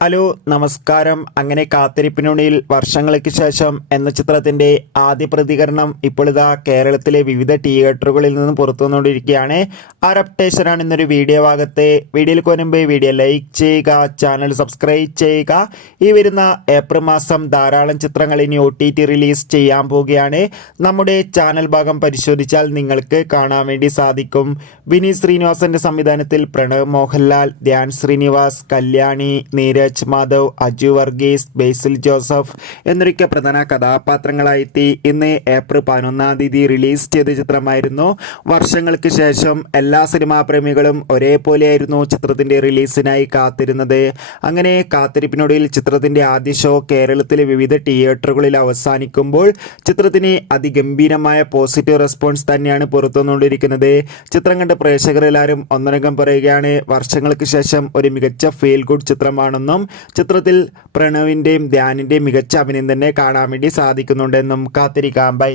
Hello നമസ്കാരം. അങ്ങനെ കാത്തിരിപ്പിനുള്ളിൽ വർഷങ്ങൾക്ക് ശേഷം എന്ന ചിത്രത്തിന്റെ ആദ്യ പ്രതികരണം ഇപ്പോൾ ഇതാ കേരളത്തിലെ വിവിധ തിയേറ്ററുകളിൽ നിന്ന് പുറത്തു വന്നുകൊണ്ടിരിക്കുകയാണ്. ആ അപ്ഡേഷനാണ് ഇന്നൊരു വീഡിയോ ഭാഗത്ത്. വീഡിയോയിൽ മുൻപ് വീഡിയോ ലൈക്ക് ചെയ്യുക, ചാനൽ സബ്സ്ക്രൈബ് ചെയ്യുക. ഈ വരുന്ന ഏപ്രിൽ മാസം ധാരാളം ചിത്രങ്ങൾ ഇനി OTT റിലീസ് ചെയ്യാൻ പോവുകയാണ്. നമ്മുടെ ചാനൽ ഭാഗം പരിശോധിച്ചാൽ നിങ്ങൾക്ക് കാണാൻ വേണ്ടി സാധിക്കും. വിനീത് ശ്രീനിവാസന്റെ സംവിധാനത്തിൽ പ്രണവ് മോഹൻലാൽ, ധ്യാൻ ശ്രീനിവാസ്, കല്യാണി, നീരജ് മാധവ്, അജു വർഗീസ്, ബേസിൽ ജോസഫ് എന്നൊക്കെ പ്രധാന കഥാപാത്രങ്ങളായെത്തി ഇന്ന് ഏപ്രിൽ 11-ാം തീയതി റിലീസ് ചെയ്ത ചിത്രമായിരുന്നു. വർഷങ്ങൾക്ക് ശേഷം എല്ലാ സിനിമാ പ്രേമികളും ഒരേപോലെയായിരുന്നു ചിത്രത്തിന്റെ റിലീസിനായി കാത്തിരുന്നത്. അങ്ങനെ കാത്തിരിപ്പിനൊടുവിൽ ചിത്രത്തിന്റെ ആദ്യ ഷോ കേരളത്തിലെ വിവിധ തിയേറ്ററുകളിൽ അവസാനിക്കുമ്പോൾ ചിത്രത്തിന് അതിഗംഭീരമായ പോസിറ്റീവ് റെസ്പോൺസ് തന്നെയാണ് പുറത്തുവന്നുകൊണ്ടിരിക്കുന്നത്. ചിത്രം കണ്ട പ്രേക്ഷകർ എല്ലാവരും ഒന്നടങ്കം പറയുകയാണ്, വർഷങ്ങൾക്ക് ശേഷം ഒരു മികച്ച ഫീൽ ഗുഡ് ചിത്രമാണെന്നും ചിത്രത്തിൽ പ്രണവിന്റെയും ധ്യാനിന്റെയും മികച്ച അഭിനയം തന്നെ കാണാൻ വേണ്ടി സാധിക്കുന്നുണ്ടെന്നും. കാത്തിരിക്കാം. ബൈ.